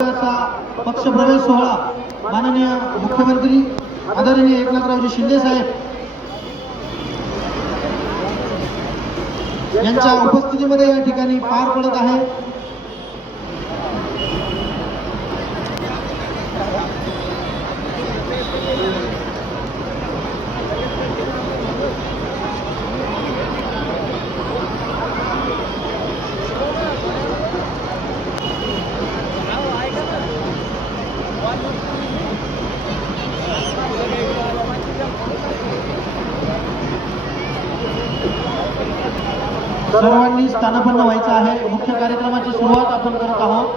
पक्ष प्रवेश सोहळा माननीय मुख्यमंत्री आदरणीय एकनाथरावजी शिंदे साहेब यांच्या उपस्थितीमध्ये या ठिकाणी पार पडत आहे। सर्वांनी स्थानापन्न व्हायचं आहे। मुख्य कार्यक्रमाची सुरुवात आपण करत आहोत।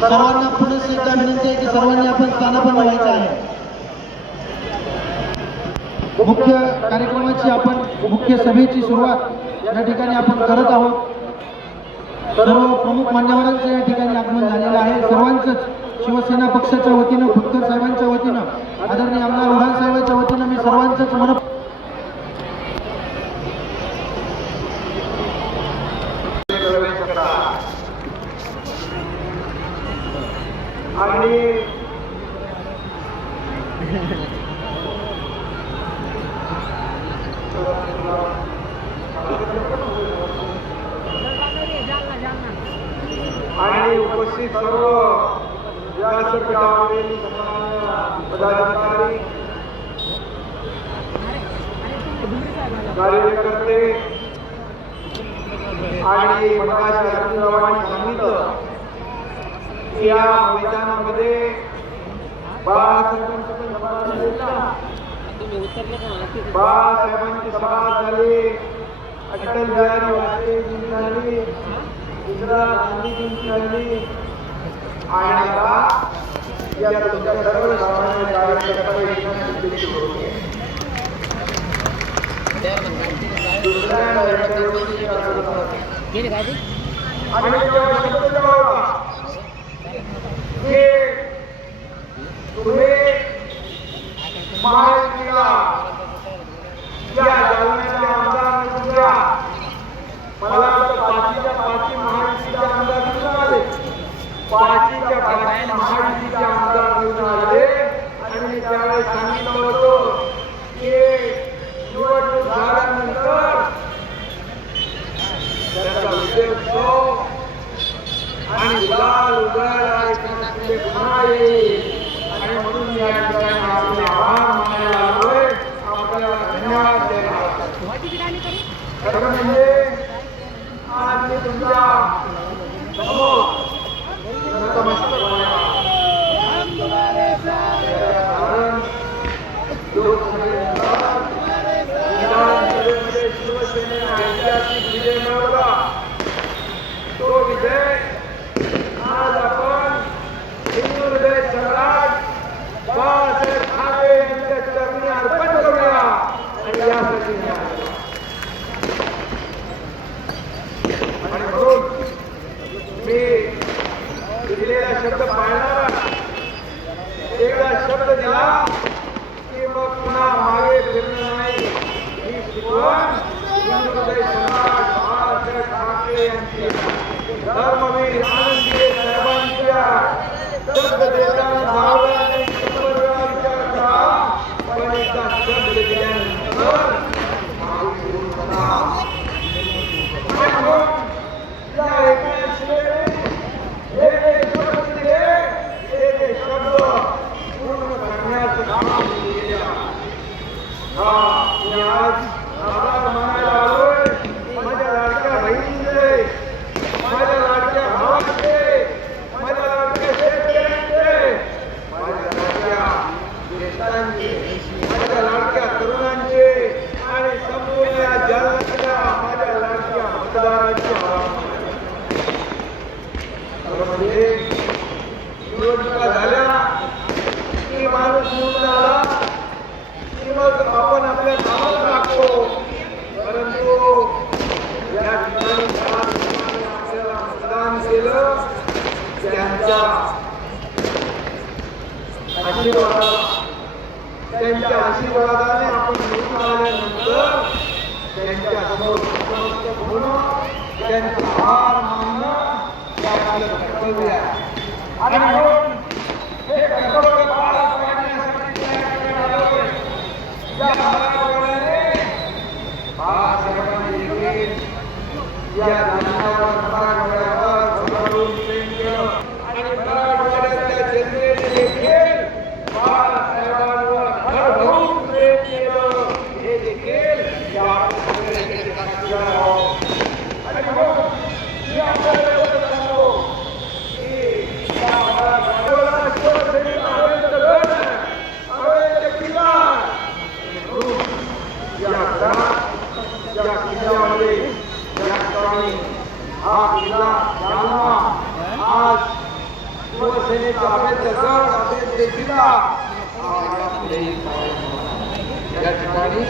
सर्वांना पुन्हा एकदा विनंती आहे की सर्वांनी आपण स्थानापन्न व्हायचं आहे। मुख्य कार्यक्रमाची आपण मुख्य सभेची सुरुवात या ठिकाणी आपण करत आहोत। सर्व प्रमुख मान्यवरांचे या ठिकाणी आगमन झालेलं आहे। सर्वांचंच शिवसेना पक्षाच्या वतीनं खोतकर साहेबांच्या वतीनं आदरणीय आमदार उडान साहेबांच्या वतीनं मी सर्वांचंच मन आणि उपस्थित सर्व व्यासपीठावरील पदाधिकारी कार्यकर्ते आणि मगाशी अर्जुनरावांनी सांगितलं की या मैदानामध्ये बाळासाहेबांची सभा झाली, अटल बिहारी वाजपेयींची झाली, इंदिरा गांधीजींची झाली आणि आता या तुमच्या सर्वसामान्य कार्यकर्त्यांची होती। तुम्ही महायुतीला या जालन्याच्या आमदारांना मला पाचीच्या पाची महायुतीचे आमदार निवडून आले, पाचीच्या पाची महायुतीचे आमदार निवडून आले आणि मी त्यावेळेस सांगितलं होतं की निवडणूक झाल्यानंतर त्याचा विजय उत्सव आणि गुलाल उधळला पुन्हा येईल आणि म्हणून या ठिकाणी आपले आभार मानायला आलोय, आपल्याला धन्यवाद द्यायला। खरं म्हणजे आज मी तुमच्या समोर नतमस्तक कारण विधानसभेमध्ये शिवसेनेने ऐतिहासिक विजय मिळवला। तो विजय आज आपण हिंदू हृदय सम्राट बाळासाहेब ठाकरे यांच्या चरणी अर्पण करूया आणि यासाठी आणि म्हणून मी दिलेला शब्द पाळणारा, एकदा शब्द दिला की मग पुन्हा मागे फिरणं नाही, ही शिकवण हिंदू हृदय सम्राट बाळासाहेब ठाकरे यांची धर्मवीर आनंदीय साहेबांच्या शब्द देताना भावनाने विचार करा, पण एकदा शब्द दिल्यानंतर शब्द पूर्ण करण्याचं काम केलं। आज आभार मानायला आलोय माझ्या लाडक्या बहिणींचे, माझ्या लाडक्या भावांचे, माझ्या लाडक्या शेतकऱ्यांचे, माझ्या लाडक्या ज्येष्ठांचे, माझ्या लाडक्या तरुणांचे आणि संपूर्ण या जालन्याच्या माझ्या लाडक्या मतदारांचे म्हणजे निवडणुका झाल्या की माणूस निवडून आला की मग आपण आपल्या कामात लागतो, परंतु या ठिकाणी आपल्याला मतदान केलं त्यांच्या आशीर्वादाने आपण निवडून आल्यानंतर त्यांच्या समोर नतमस्तक होणं, त्यांचा आभार मानणं हे आपलं कर्तव्य आहे। आणि म्हणून हे कर्तव्य पार पाडण्यासाठी तयार करण्यात आलोय. या मराठवाड्याने बाळासाहेबांनी देखील या जन्मावर मराठवाड्यावर भरभरून प्रेम केलं आणि मराठवाड्यातल्या जनतेने देखील बाळासाहेबांवर भरभरून प्रेम केलं. हे देखील या सगळ्यांचे साक्षीदार आहोत. आणि म्हणून मी आपल्याला एवढं सांगतो की या मराठवाड्याला शिवसेनेचा अवैध गड, अवैध किल्ला म्हणून या घरात या किल्ल्यामध्ये या ठिकाणी हा किल्ला जालना आज शिवसेनेचा अवैध गड, अवैध किल्ला या ठिकाणी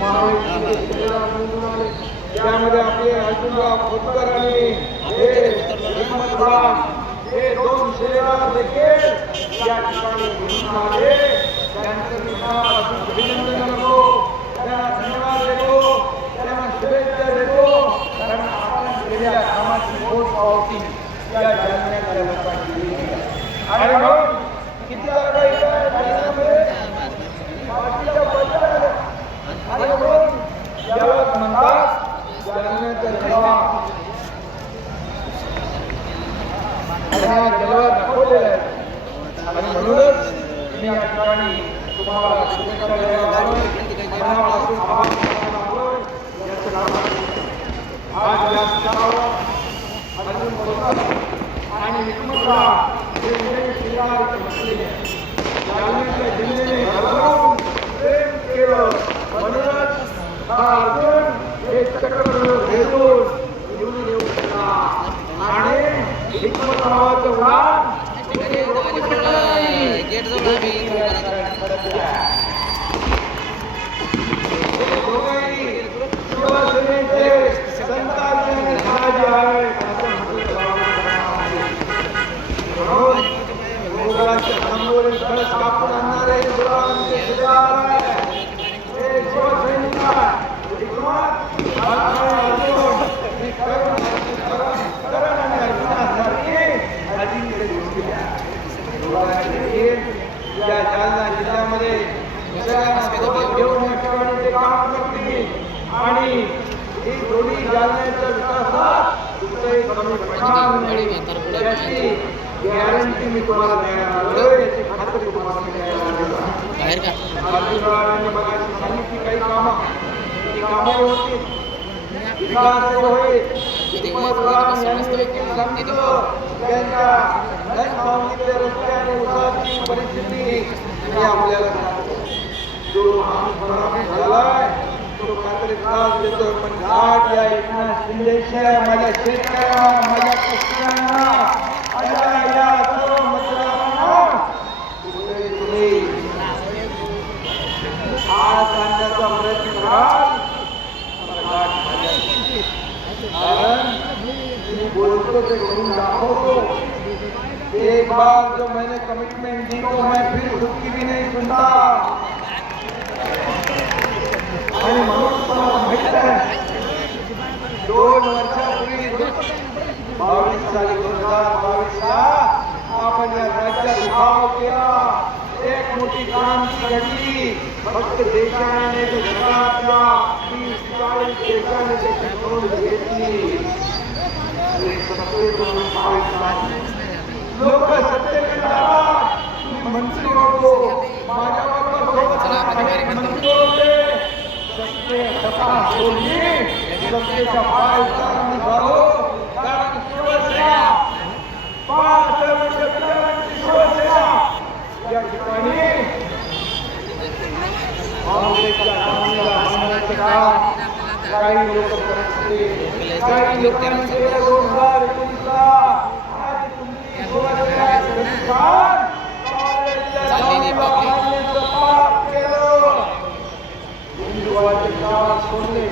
महायुतीचे शिलेदार निवडून आले. त्यामध्ये आपले अर्जुनराव खोतकर आणि हे हिम्मत खान हे दोन शिलेदार देखील या ठिकाणी निवडून आले. त्यांचं मी मनापासून अभिनंदन करतो, त्यांना धन्यवाद देतो, त्यांना शुभेच्छा देतो. कारण आपण केलेल्या कामाची पोचपावती या जालन्याच्या लोकांनी दिली आहे. आणि म्हणून किती जागा येतात जालन्यामध्ये पार्टीच्या पक्षाला आणि म्हणून याला म्हणतात जालन्याचा जलवा. हा जलवा दाखवलेला आहे आणि म्हणूनच मी या ठिकाणी तुम्हाला शुभेच्छा द्यायला आलोय. मनापासून आभार मानायला आलोय. याचं कारण आज या स्तरावर अर्जुन खोतकर आणि हिम्मतराव हे विजयी शिलेदार इथे बसलेले आहेत. जालन्याच्या जिल्ह्याने भरभरून प्रेम केलं. म्हणूनच हा अर्जुन हे चक्रव्यूह घेऊन निवडून येऊ शकला आणि हिम्मतरावाचं उडान हे रोखू शकलं नाही. दोघंही शिवसेनेचे संताजी आणि तानाजी आहेत असं म्हटलं जातं. म्हणून गोकुळाच्या समोरील कळस कापून आणणारे गुलाबांचे शिलेदार आहे. हे शिवसैनिक आहे. हिम्मत अर्जुन ही करण आणि अर्जुनासारखी अजिंक्य जोडली आहे. दोघांनी देखील या जालना जिल्ह्यामध्ये सगळ्यांना सोबत घेऊन या ठिकाणी ते काम करतील आणि ही जोडी जालन्याच्या विकासात कुठेही कमी पडणार नाही याची गॅरंटी मी तुम्हाला द्यायला आलोय. याची खात्री तुम्हाला मी द्यायला आलेलो आहे. अर्जुनरावांनी मगाशी सांगितली काही कामं, ती कामं होती, विकास होईल. हिम्मतराव यांनी देखील सांगितलं त्यांच्या धनसावंगीतले रस्ते आणि उसाची परिस्थिती मी आपल्याला सांगतो. जो माणूस झालाय तो काहीतरी त्रास देतोय, पण घाट या एकनाथ शिंदेच्या माझ्या शेतकऱ्यांना, माझ्या कष्टकऱ्यांना, माझ्या या सर्व मतदारांना तुम्ही आज आणण्याचा प्रयत्न कराल. कारण मी बोलतो ते करून दाखवतो. एक बार जो मैंने कमिटमेंट दी तो मैं फिर खुद की भी नहीं सुनता. आणि म्हणून तुम्हाला माहित आहे 2 वर्षापूर्वी 22 साली 2022 ला आपण या राज्यात उठाव केला. एक मोठी क्रांती घडली. फक्त देशाने जगातल्या 30-40 देशाने त्याची नोंद घेतली. लोक सत्तेकडे जातात. मी मंत्री होतो, माझ्याबरोबर मंत्री होते. सत्ता सोडली, सत्तेचा पाय उतारून झालो. कारण शिवसेना 5 वर्ष शिवसेना या ठिकाणी काँग्रेसच्या कामाला बांधण्याचे काम काही लोक करत होते. काही लोकांनी केलं 2019 ला. आज तुमची सरकार काँग्रेसच्या बांधण्याचं पाप केलं. हिंदुत्वाचे काम सोडले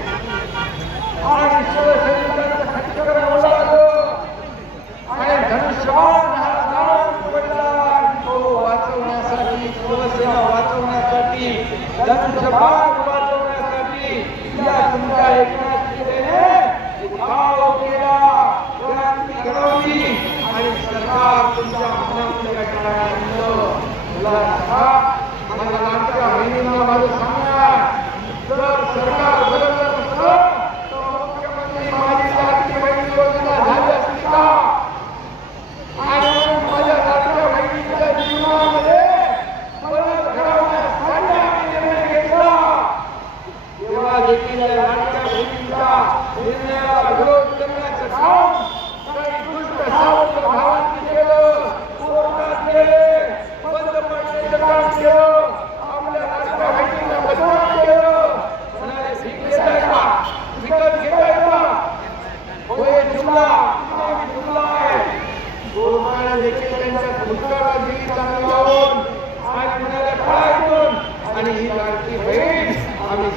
आणि शिवसैनिकांचं खटकरण उडालं आणि धनुष्यबाण हा जाळून पडला. तो वाचवण्यासाठी, शिवसेना वाचवण्यासाठी, धनुष्यबाण वाचवण्यासाठी या तुमच्या एकनाथ शिंदेने उठाव केला, क्रांती घडवली आणि सरकार तुमच्या मला लाडक्या बहिणींना माझं सांगा, जर सरकार बदललं नसतं तर मुख्यमंत्री माझी लाडकी बहीण योजना झाली असती का? आणि म्हणून माझ्या लाडक्या बहिणीच्या जीवनामध्ये बदल घडवण्यासाठी आम्ही निर्णय घेतला. तेव्हा देखील या लाडक्या बहिणीच्या निर्णयाला विरोध करण्याचं काम काही दुष्ट सावत्र भावांनी केलं, कोर्टात गेले, बंद पडण्याचं काम केलं, आपल्या लाडक्या बहिणींना बदनाम केलं. म्हणाले भीक घेताय का, विकत घेताय का? होय जुमला, जुमला आहे. कोर्टाने देखील त्यांच्या भूतकाळात दिली चांगली लावून आणि म्हणाले पळायतून. आणि ही लाडकी बहीण आम्ही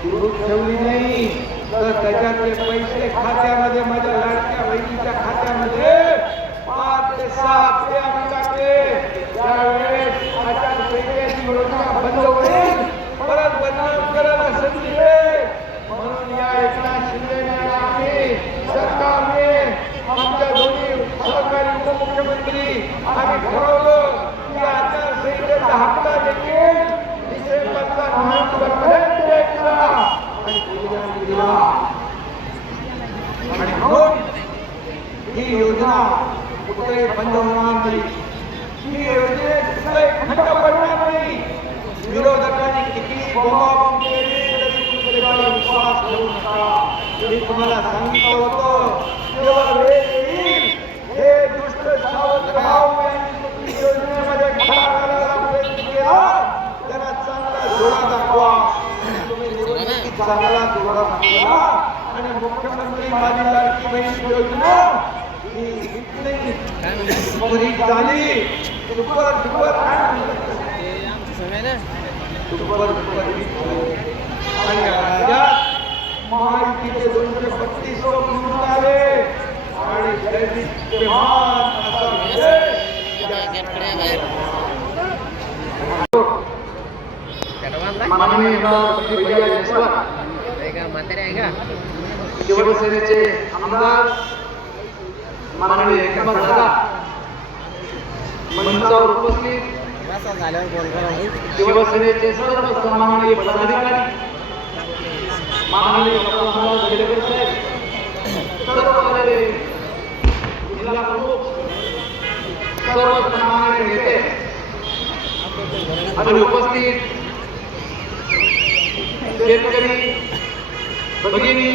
सुरू ठेवली नाही, तर त्याच्यातले पैसे खात्यामध्ये, माझ्या लाडक्या बहिणीच्या खात्यामध्ये 5 ते 6 ते आम्ही टाकले. त्यावेळेस आचारसंहितेची योजना बंद होईल, परत बदनाम करायला संधी मिळेल. म्हणून या एकनाथ शिंदेने आम्ही सरकारने आमच्या दोन्ही सहकारी उपमुख्यमंत्री आम्ही ठरवलं की आचारसंहितेचा हप्ता देखील डिसेंबरचा नोव्हेंबरपर्यंत द्यायचा आणि दिला. आणि म्हणून ही योजना कुठेही बंद होणार नाही, ही योजनेत कुठलाही खंड पडणार नाही. विरोधकांनी किती बोंबाबोंब केली तरी तुम्ही त्याच्यावर विश्वास ठेवू नका. मी तुम्हाला सांगितलं होतं, तेव्हा वेळ येईल हे दुष्ट सावत्र भाव यांनी योजनेमध्ये खडा घालायला प्रयत्न केला, त्यांना चांगला जोडा दाखवा. तुम्ही निवडणुकीत चांगला जोडा दाखवा आणि मुख्यमंत्री माझी लाडकी बहीण योजना ही इतकी सुपरहिट झाली, सुपर हिट झाली. आणि राज्यात महायुतीचे 232 लोक निवडून आले आणि दैनिकमान असा विजय माननीय भैया जयस्वाल शिवसेनेचे आमदार माननीय एकनाथ दादा मंचावर उपस्थित शिवसेनेचे सर्व सन्माननीय पदाधिकारी, माननीय डॉक्टर बेलेकर साहेब, सर्व आलेले जिल्हा प्रमुख, सर्व सन्माननीय नेते आणि उपस्थित शेतकरी भगिनी,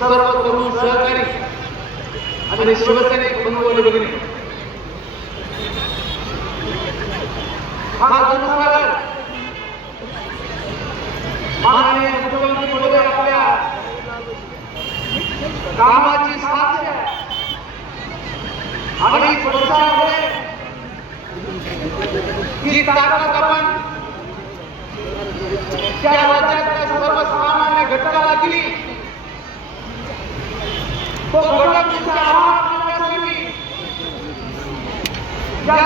सर्व तरुण सहकारी आणि शिवसैनिक बंधू आणि भगिनी, हा जनसागर माननीय मुख्यमंत्री महोदय आपल्या कामाची साथ आहे आणि वर्षामध्ये ही ताकद आपण त्या राज्यातल्या सर्वसामान्य घटकाला दिली. तो घटक तिचा आवाज मानण्यासाठी या